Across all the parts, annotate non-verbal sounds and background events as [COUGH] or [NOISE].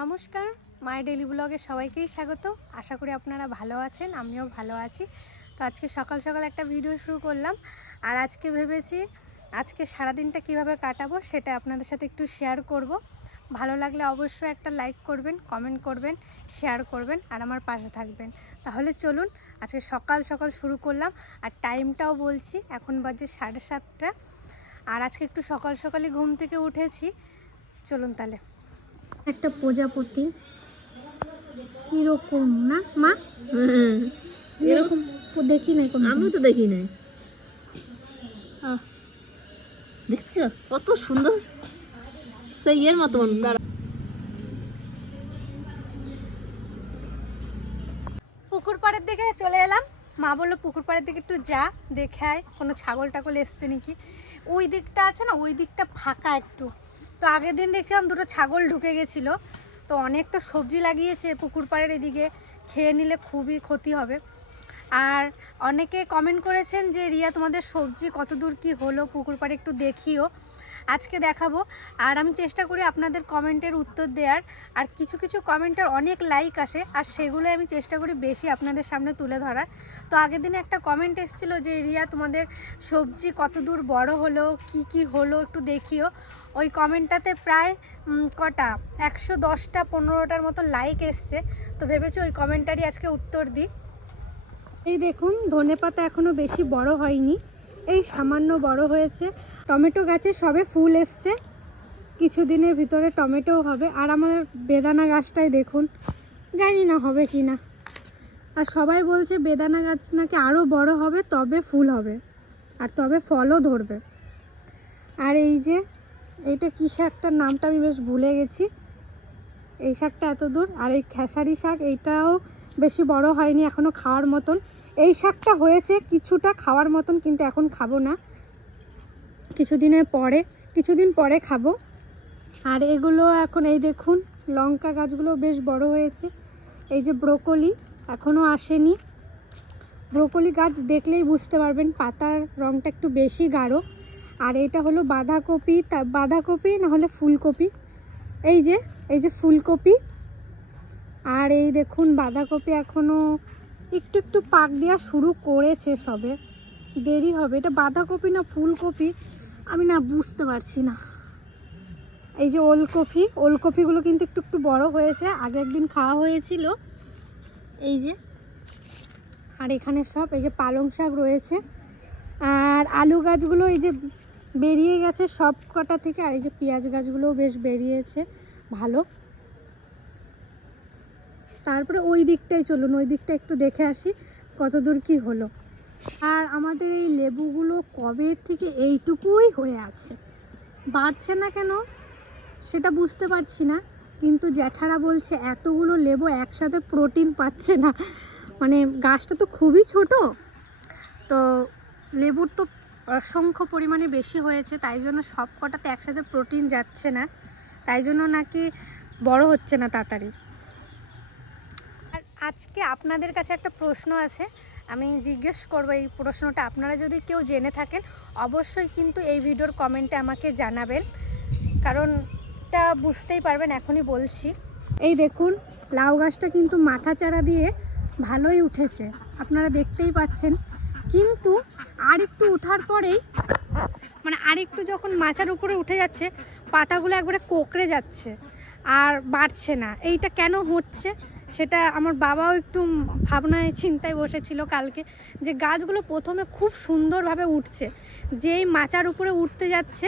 নমস্কার মায়ের ডেলি ব্লগে সবাইকেই স্বাগত। আশা করি আপনারা ভালো আছেন, আমিও ভালো আছি। তো আজকে সকাল সকাল একটা ভিডিও শুরু করলাম। আর আজকে ভেবেছি, আজকে সারাদিনটা কীভাবে কাটাবো সেটা আপনাদের সাথে একটু শেয়ার করব। ভালো লাগলে অবশ্যই একটা লাইক করবেন কমেন্ট করবেন শেয়ার করবেন, আর আমার পাশে থাকবেন। তাহলে চলুন, আজকে সকাল সকাল শুরু করলাম। আর টাইমটাও বলছি, এখন বাজে সাড়ে সাতটা। আর আজকে একটু সকাল সকালই ঘুম থেকে উঠেছি। চলুন তাহলে। একটা প্রজাপতি। কীরকম না মা? এরকম দেখি নাই কোনো। আমি তো দেখি নাই। আহ, দেখছ? কত সুন্দর। সেই ইয়ের মতন। দাঁড়া। পুকুর পাড়ের দিকে চলে এলাম। মা বলল পুকুর পাড়ের দিকে একটু যা দেখে আয়। কোনো ছাগল টাগল এসছে নাকি? ওই দিকটা আছে না ওই দিকটা ফাঁকা একটু। তো আগের দিন দেখছিলাম দুটো ছাগল ঢুকে গেছিল। তো অনেক তো সবজি লাগিয়েছে পুকুর পাড়ের এদিকে, খেয়ে নিলে খুবই ক্ষতি হবে। আর অনেকে কমেন্ট করেছেন যে, রিয়া, তোমাদের সবজি কত দূর কী হলো? পুকুর পাড়ে একটু দেখিও। আজকে দেখাবো। আর আমি চেষ্টা করি আপনাদের কমেন্টের উত্তর দেওয়ার আর কিছু কিছু কমেন্টের অনেক লাইক আসে, আর সেগুলো আমি চেষ্টা করি বেশি আপনাদের সামনে তুলে ধরার। তো আগের দিনে একটা কমেন্ট এসেছিল যে, রিয়া, তোমাদের সবজি কত দূর বড় হলো? কি কি হলো? একটু দেখিও। ওই কমেন্টটাতে প্রায় কটা? একশো দশটা, পনেরোটার মতো লাইক এসছে। তো ভেবেছি ওই কমেন্টারই আজকে উত্তর দিই। এই দেখুন ধনে পাতা এখনও বেশি বড় হয়নি। এই সামান্য বড় হয়েছে। টমেটো গাছে সবে ফুল এসছে। কিছুদিনের ভিতরে টমেটোও হবে। আর আমার বেদানা গাছটাই দেখুন। জানি না হবে কি না। আর সবাই বলছে বেদানা গাছ নাকি আরও বড় হবে, তবে ফুল হবে। আর তবে ফলও ধরবে। আর এই যে, এইটা কী শাকটার নামটা আমি বেশ ভুলে গেছি। এই শাকটা এত দূর। আর এই খেসারি শাক, এইটাও বেশি বড় হয়নি এখনও খাওয়ার মতন। এই শাকটা হয়েছে কিছুটা খাওয়ার মতন, কিন্তু এখন খাব না। কিছুদিনের পরে, কিছুদিন পরে খাব। আর এগুলো এখন এই দেখুন, লঙ্কা গাছগুলো বেশ বড় হয়েছে। এই যে ব্রোকলি এখনও আসেনি। ব্রোকলি গাছ দেখলেই বুঝতে পারবেন পাতার রঙটা একটু বেশি গাঢ়। আর এটা হলো বাঁধাকপি, তা বাঁধাকপি না হলে ফুলকপি। এই যে এই যে ফুলকপি। আর এই দেখুন বাঁধাকপি এখনও একটু একটু পাক দেওয়া শুরু করেছে সবে। দেরি হবে। এটা বাঁধাকপি না ফুলকপি? আমি না বুঝতে পারছি না। এই যে ওলকপি, ওলকপিগুলো কিন্তু একটু একটু বড় হয়েছে, আগে একদিন খাওয়া হয়েছিল। এই যে, আর এখানে সব এই যে পালং শাক রয়েছে। আর আলু গাছগুলো এই যে বেরিয়ে গেছে সব কটা থেকে, আর এই যে পেঁয়াজ গাছগুলোও বেশ বেরিয়েছে, ভালো। তারপরে ওই দিকটাই চলুন, ওই দিকটা একটু দেখে আসি কত দূর কি হলো। আর আমাদের এই লেবুগুলো কবে থেকে এইটুকুই হয়ে আছে? বাড়ছে না কেন? সেটা বুঝতে পারছি না। কিন্তু জ্যাঠারা বলছে এতগুলো লেবু একসাথে প্রোটিন পাচ্ছে না। মানে গাছটা তো খুবই ছোট। তো লেবুর তো অসংখ্য পরিমাণে বেশি হয়েছে। তাই জন্য সব কটাতে একসাথে প্রোটিন যাচ্ছে না। তাই জন্য নাকি বড় হচ্ছে না তাড়াতাড়ি। আর আজকে আপনাদের কাছে একটা প্রশ্ন আছে। আমি জিজ্ঞেস করব এই প্রশ্নটা। আপনারা যদি কেউ জেনে থাকেন, অবশ্যই কিন্তু এই ভিডিওর কমেন্টে আমাকে জানাবেন। কারণ তা বুঝতেই পারবেন, এখনই বলছি। এই দেখুন, লাউ গাছটা কিন্তু মাথা চারা দিয়ে ভালোই উঠেছে। আপনারা দেখতেই পাচ্ছেন। কিন্তু আর একটু ওঠার পরেই মানে আর একটু যখন মাচার উপরে উঠে যাচ্ছে, পাতাগুলো একবারে কোকড়ে যাচ্ছে আর বাড়ছে না। এইটা কেন হচ্ছে? সেটা আমার বাবাও একটু ভাবনায়, চিন্তায় বসেছিল কালকে যে গাছগুলো প্রথমে খুব সুন্দরভাবে উঠছে। যেই মাচার উপরে উঠতে যাচ্ছে,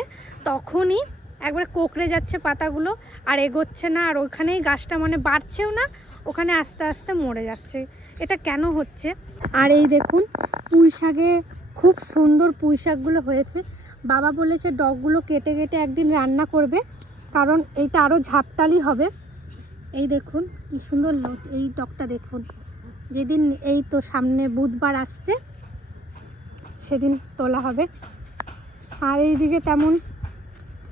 তখনই একবারে কোকড়ে যাচ্ছে পাতাগুলো, আর এগোচ্ছে না, আর ওখানেই গাছটা মানে বাড়ছেও না, ওখানে আস্তে আস্তে মরে যাচ্ছে। এটা কেন হচ্ছে? আর এই দেখুন, পুঁই শাকে খুব সুন্দর পুঁই শাকগুলো হয়েছে। বাবা বলেছে, ডগগুলো কেটে কেটে একদিন রান্না করবে, কারণ এইটা আরও ঝাপটালি হবে। এই দেখুন, কি সুন্দর এই টকটা দেখুন। যেদিন এই তো সামনে বুধবার আসছে, সেদিন তোলা হবে। আর এইদিকে তেমন,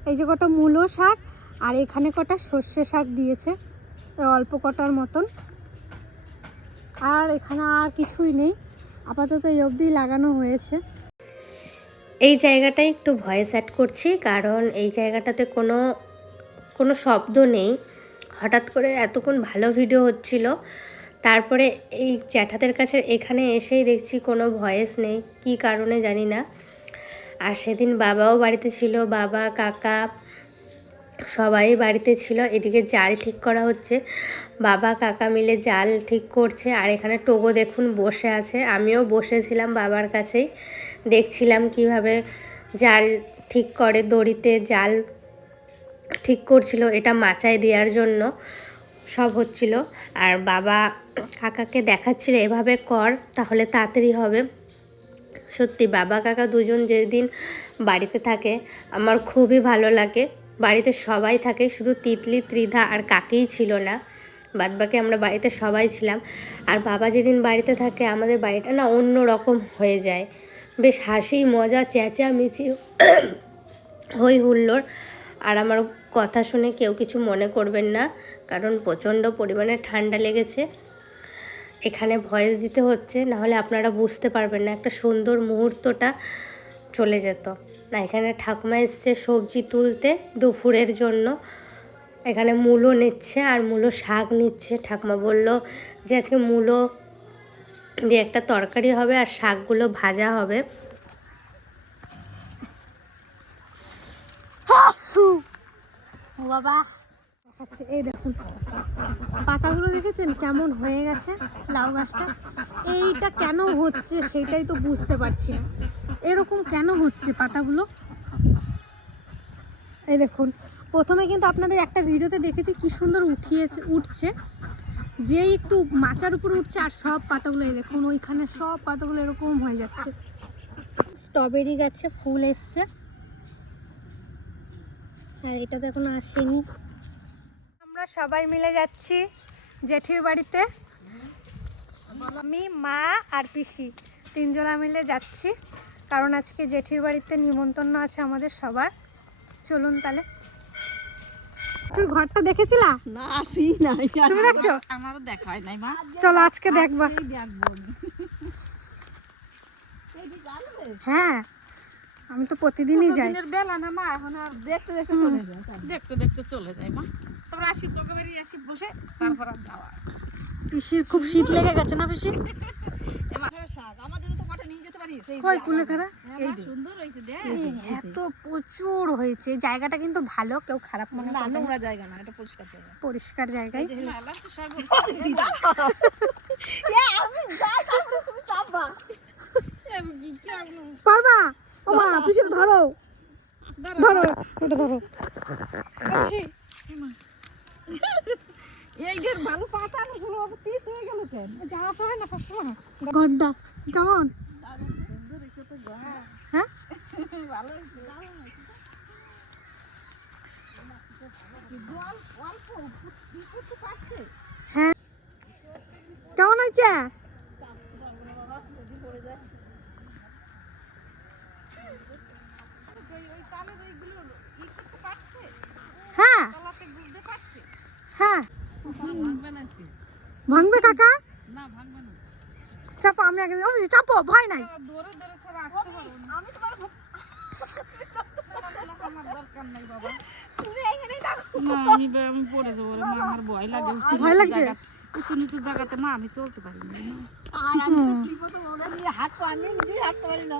এই যে কটা মূলো শাক, আর এখানে কটা সর্ষে শাক দিয়েছে অল্প কটার মতন। আর এখানে আর কিছুই নেই, আপাতত এই অবধি লাগানো হয়েছে। এই জায়গাটায় একটু ভয়েস অ্যাড করছি, কারণ এই জায়গাটাতে কোনো কোনো শব্দ নেই। হঠাৎ করে এতক্ষণ ভালো ভিডিও হচ্ছিল। তারপরে এই জ্যাঠাদের কাছে এখানে এসেই দেখছি কোনো ভয়েস নেই, কী কারণে জানি না। আর সেদিন বাবাও বাড়িতে ছিল, বাবা, কাকা সবাই বাড়িতে ছিল, এদিকে জাল ঠিক করা হচ্ছে। বাবা, কাকা মিলে জাল ঠিক করছে, আর এখানে টোগো দেখুন বসে আছে। আমিও বসেছিলাম বাবার কাছেই, দেখছিলাম কীভাবে জাল ঠিক করে দড়িতে জাল ঠিক করছিল, এটা মাচায় দেওয়ার জন্য সব হচ্ছিল। আর বাবা কাকাকে দেখাচ্ছিল, এভাবে কর, তাহলে তাড়াতাড়ি হবে। সত্যি, বাবা কাকা দুজন যেদিন বাড়িতে থাকে, আমার খুবই ভালো লাগে। বাড়িতে সবাই থাকে, শুধু তিতলি, ত্রিধা আর কাকেই ছিল না। বাদবাকি আমরা বাড়িতে সবাই ছিলাম। আর বাবা যেদিন বাড়িতে থাকে, আমাদের বাড়িটা না অন্য রকম হয়ে যায়। বেশ হাসি, মজা, চেঁচামেচি, হই হুল্লোড়। আর আমার কথা শুনে কেউ কিছু মনে করবেন না, কারণ প্রচণ্ড পরিমাণে ঠান্ডা লেগেছে। এখানে ভয়েস দিতে হচ্ছে নাহলে আপনারা বুঝতে পারবেন না, একটা সুন্দর মুহূর্তটা চলে যেত। না, এখানে ঠাকুমা এসছে সবজি তুলতে দুপুরের জন্য। এখানে মূলো নিচ্ছে আর মূলো শাক নিচ্ছে। ঠাকুমা বলল যে আজকে মূলো দিয়ে একটা তরকারি হবে আর শাকগুলো ভাজা হবে। ও বাবা। দেখাচ্ছে, এই দেখুন। পাতাগুলো দেখেছেন? কেমন হয়ে গেছে লাউ গাছটা? এইটা কেন হচ্ছে সেটাই তো বুঝতে পারছি না। এরকম কেন হচ্ছে পাতাগুলো? এই দেখুন, প্রথমে কিন্তু আপনাদের একটা ভিডিওতে দেখেছি কি সুন্দর উঠিয়েছে, উঠছে। যেই একটু মাচার উপর উঠছে আর সব পাতাগুলো, এই দেখুন, ওইখানে সব পাতাগুলো এরকম হয়ে যাচ্ছে। স্ট্রবেরি গাছে ফুল এসছে। আর এটা তো এখন আসেনি। আমরা সবাই মিলে যাচ্ছি জেঠির বাড়িতে। আমি মা আর পিসি তিনজনা মিলে যাচ্ছি কারণ আজকে জেঠির বাড়িতে নিমন্ত্রণ আছে আমাদের সবার। চলুন তাহলে। তোর ঘরটা দেখেছিলা? না আসি নাই। তুমি দেখছ? আমারও দেখা হয় নাই মা। চলো আজকে দেখবা। হ্যাঁ। আমি তো প্রতিদিনই যাই। দিনের বেলা না মা এখন আর দেখতে দেখতে চলে যায় দেখতে দেখতে চলে যায় মা। তারপর আসি তোকে বাড়ি আসি বসে তারপর আর যাওয়া। পিসির খুব শীত লেগে গেছে না পিসি? শাক আমার জন্য তো পাঠা নিয়ে যেতে পারি সেই কই কুলেখাড়া এই সুন্দর হয়েছে দেখ। এত প্রচুর হয়েছে জায়গাটা কিন্তু ভালো কেউ খারাপ মনে না। নোংরা জায়গা না এটা পরিষ্কার জায়গা। পরিষ্কার জায়গায় [LAUGHS] [LAUGHS] মেলা তো সব আমি যাই তারপরে তুমি চাপবা পারবা ও মা পিছনে ধরো। ধরো ওটা ধরো। ভালো পাতা হয়ে গেল কেন? যাওয়া আসা হয় না সবসময় ঘরটা কেমন? হ্যাঁ? ভালো হয়েছে দারুণ হয়েছে। জল অল্প কি করতে পারছে হ্যাঁ কেমন হয়েছে হ্যাঁ। হ্যাঁ। ভাঙবে কাকা? না চাপো আমি আগে ও, চাপো ভয় নাই। ভয় লাগে ভয় লাগছে? উঁচু নিচু জায়গাতে মা আমি চলতে পারি না। হুম, আমি নিজেই হাঁটতে পারি না।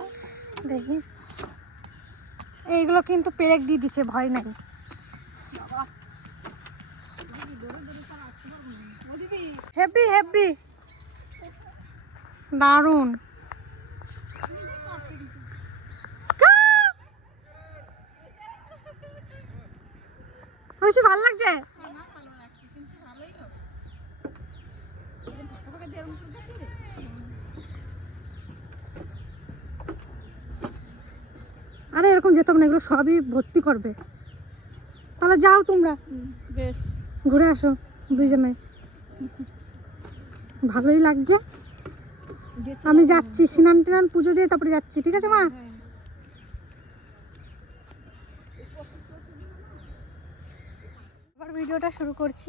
দেখি। এইগুলো কিন্তু পেরেক দিয়ে দিচ্ছে ভয় নাই। Heavy heavy. দারুণ। বেশি ভালো লাগছে? আরে এরকম যেতে হবে না এগুলো সবই ভর্তি করবে। তাহলে যাও তোমরা। বেশ। ঘুরে আসো দুইজনে। ভালোই লাগছে। আমি যাচ্ছি স্নান টান পুজো দিয়ে তারপরে যাচ্ছি ঠিক আছে মা? ভিডিওটা শুরু করছি।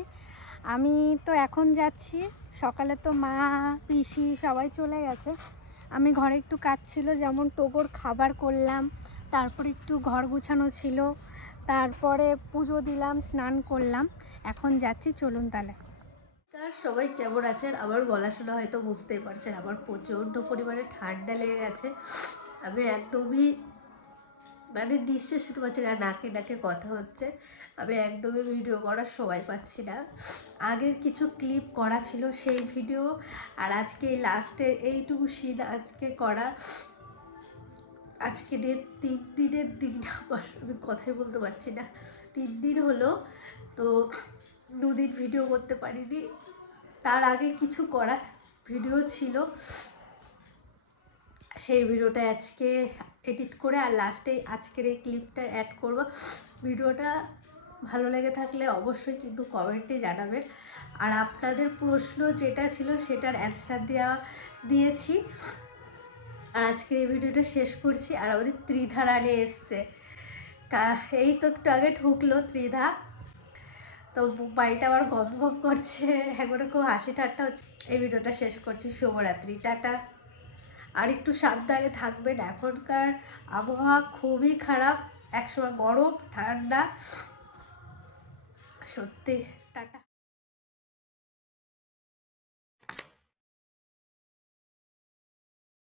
আমি তো এখন যাচ্ছি সকালে তো মা পিসি সবাই চলে গেছে। আমি ঘরে একটু কাজ ছিল যেমন টোগোর খাবার করলাম তারপর একটু ঘর গুছানো ছিল তারপরে পুজো দিলাম স্নান করলাম। এখন যাচ্ছি চলুন তাহলে। নমস্কার, সবাই কেমন আছেন? আমার গলা শোনা হয়তো বুঝতেই পারছেন, আমার প্রচণ্ড পরিমাণে ঠান্ডা লেগে গেছে। আমি একদমই মানে নিঃশ্বাস নিতে পারছি না, নাকে নাকে কথা হচ্ছে। আমি একদমই ভিডিও করার সময় পাচ্ছি না। আগের কিছু ক্লিপ করা ছিল সেই ভিডিও, আর আজকে লাস্টের এইটুকু সিন আজকে করা। আজকে ডেট তিন দিনের দিন, আমার আমি কথাই বলতে পারছি না। তিন দিন হলো, তো দুদিন ভিডিও করতে পারিনি। তার আগে কিছু করা ভিডিও ছিল। সেই ভিডিওটা আজকে এডিট করে আর লাস্টে আজকের এই ক্লিপটা অ্যাড করব। ভিডিওটা ভালো লেগে থাকলে অবশ্যই কিন্তু কমেন্টে জানাবেন। আর আপনাদের প্রশ্ন যেটা ছিল সেটার অ্যান্সার দেওয়া দিয়েছি। আর আজকের এই ভিডিওটা শেষ করছি। আর আমাদের ত্রিধা রানে এসছে। এই তো একটু আগে ঢুকলো ত্রিধা। তো বাড়িটা আবার গম গম করছে। একবারে খুব হাসি ঠাট্টা হচ্ছে। এই ভিডিওটা শেষ করছি। শুভরাত্রি। টাটা। আর একটু সাবধানে থাকবেন। এখনকার আবহাওয়া খুবই খারাপ। একসময় গরম, ঠান্ডা। সত্যি। টাটা।